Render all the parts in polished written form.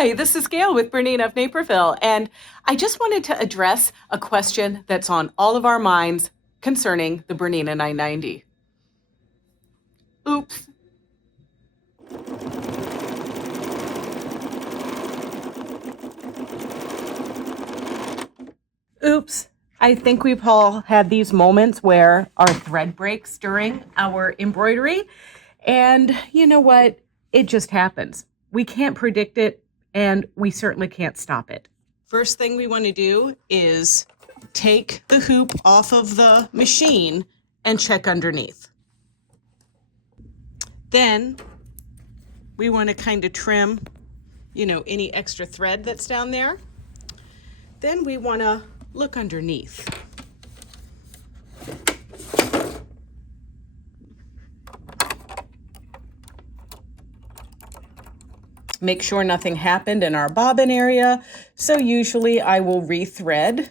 Hi, this is Gayle with BERNINA of Naperville, and I just wanted to address a question that's on all of our minds concerning the BERNINA 990. Oops. Oops. I think we've all had these moments where our thread breaks during our embroidery, and you know what? It just happens. We can't predict it, and we certainly can't stop it. First thing we want to do is take the hoop off of the machine and check underneath. Then we want to kind of trim, any extra thread that's down there. Then we want to look underneath. Make sure nothing happened in our bobbin area. So usually I will rethread.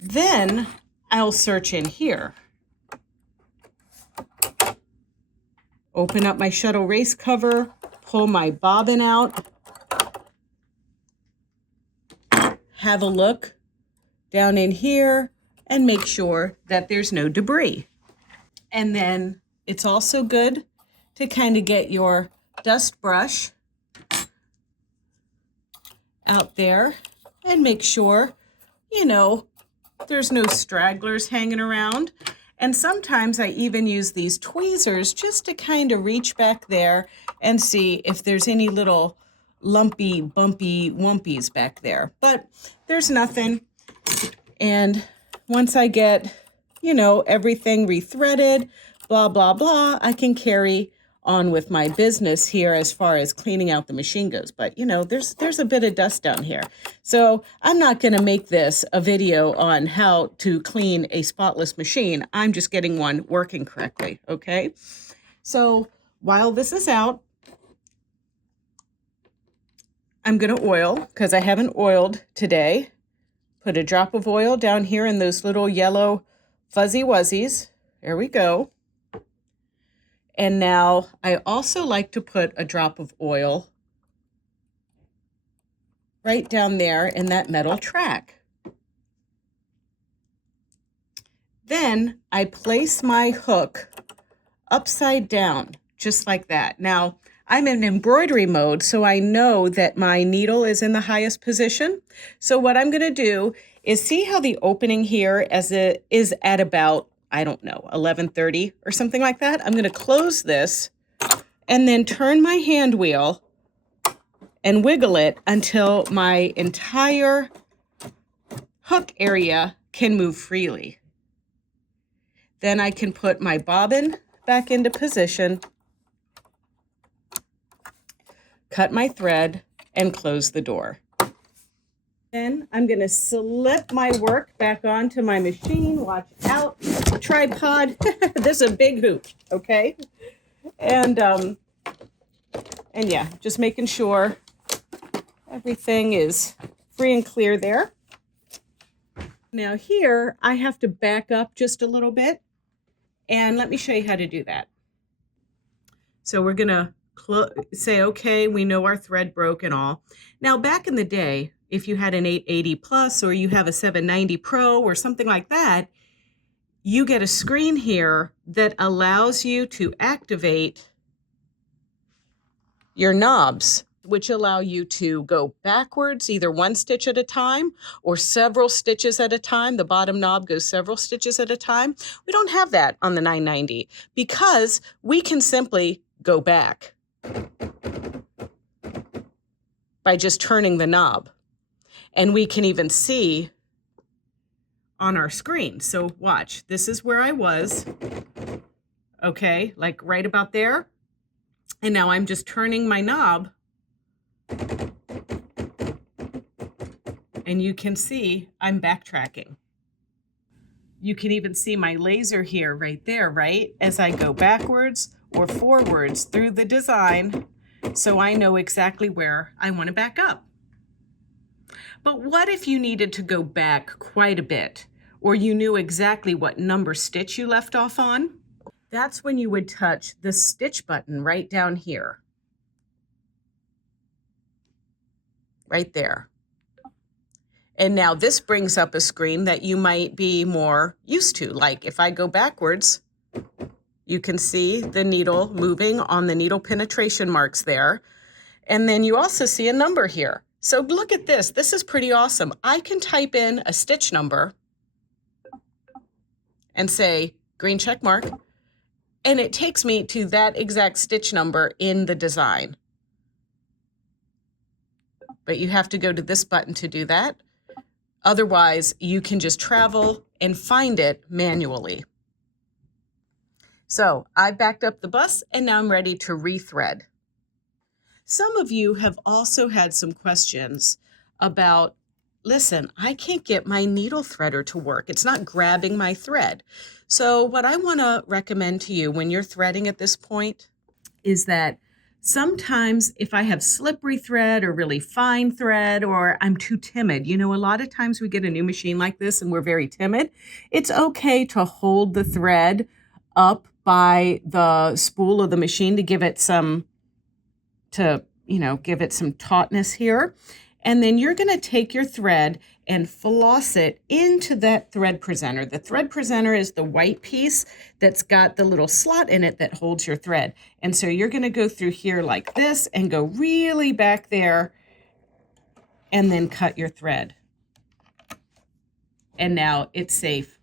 Then I'll search in here. Open up my shuttle race cover, pull my bobbin out, have a look down in here, and make sure that there's no debris. And then it's also good to kind of get your dust brush out there and make sure, there's no stragglers hanging around. And sometimes I even use these tweezers just to kind of reach back there and see if there's any little lumpy, bumpy wumpies back there. But there's nothing. And once I get, everything rethreaded, blah, blah, blah, I can carry on with my business here as far as cleaning out the machine goes. But, there's a bit of dust down here. So I'm not going to make this a video on how to clean a spotless machine. I'm just getting one working correctly, okay? So while this is out, I'm going to oil because I haven't oiled today. Put a drop of oil down here in those little yellow fuzzy wuzzies. There we go. And now I also like to put a drop of oil right down there in that metal track. Then I place my hook upside down, just like that. Now, I'm in embroidery mode, so I know that my needle is in the highest position. So what I'm going to do is see how the opening here as it is at about, 11:30 or something like that. I'm going to close this and then turn my hand wheel and wiggle it until my entire hook area can move freely. Then I can put my bobbin back into position, cut my thread, and close the door. Then I'm going to slip my work back onto my machine. Watch out, tripod. This is a big hoop, okay? And yeah, just making sure everything is free and clear there. Now here, I have to back up just a little bit. And let me show you how to do that. So we're going to say, okay, we know our thread broke and all. Now, back in the day, if you had an 880 Plus or you have a 790 Pro or something like that, you get a screen here that allows you to activate your knobs, which allow you to go backwards, either one stitch at a time or several stitches at a time. The bottom knob goes several stitches at a time. We don't have that on the 990 because we can simply go back by just turning the knob. And we can even see on our screen. So watch, this is where I was, okay, like right about there. And now I'm just turning my knob and you can see I'm backtracking. You can even see my laser here right there, right? As I go backwards or forwards through the design, so I know exactly where I want to back up. But what if you needed to go back quite a bit, or you knew exactly what number stitch you left off on? that's when you would touch the stitch button right down here, right there. And now this brings up a screen that you might be more used to. Like if I go backwards, you can see the needle moving on the needle penetration marks there. And then you also see a number here. So look at this. This is pretty awesome. I can type in a stitch number and say green check mark, and it takes me to that exact stitch number in the design. But you have to go to this button to do that. Otherwise, you can just travel and find it manually. So I backed up the bus and now I'm ready to rethread. Some of you have also had some questions about, listen, I can't get my needle threader to work. It's not grabbing my thread. So what I want to recommend to you when you're threading at this point is that sometimes if I have slippery thread or really fine thread, or I'm too timid, you know, a lot of times we get a new machine like this and we're very timid. It's okay to hold the thread up by the spool of the machine to give it some tautness here. And then you're going to take your thread and floss it into that thread presenter. The thread presenter is the white piece that's got the little slot in it that holds your thread. And so you're going to go through here like this and go really back there and then cut your thread. And now it's safe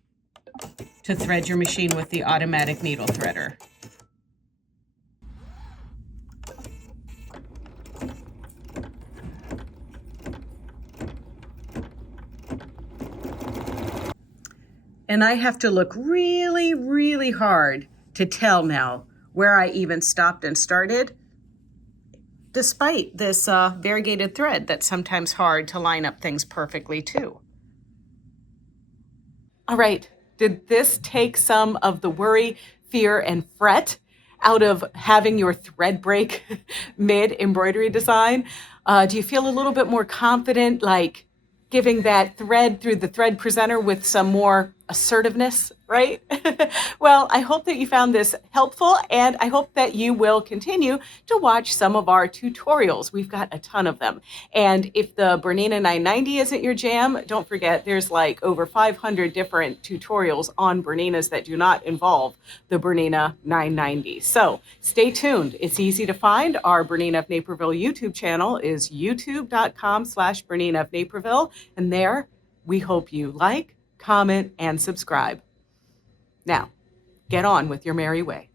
to thread your machine with the automatic needle threader. And I have to look really, really hard to tell now where I even stopped and started, despite this variegated thread that's sometimes hard to line up things perfectly too. All right, did this take some of the worry, fear, and fret out of having your thread break mid-embroidery design? Do you feel a little bit more confident, like giving that thread through the thread presenter with some more assertiveness, right? Well, I hope that you found this helpful, and I hope that you will continue to watch some of our tutorials. We've got a ton of them. And if the Bernina 990 isn't your jam, don't forget there's like over 500 different tutorials on Berninas that do not involve the Bernina 990. So stay tuned. It's easy to find. Our Bernina of Naperville YouTube channel is youtube.com/Bernina of Naperville. And there, we hope you like, comment, and subscribe. Now, get on with your merry way.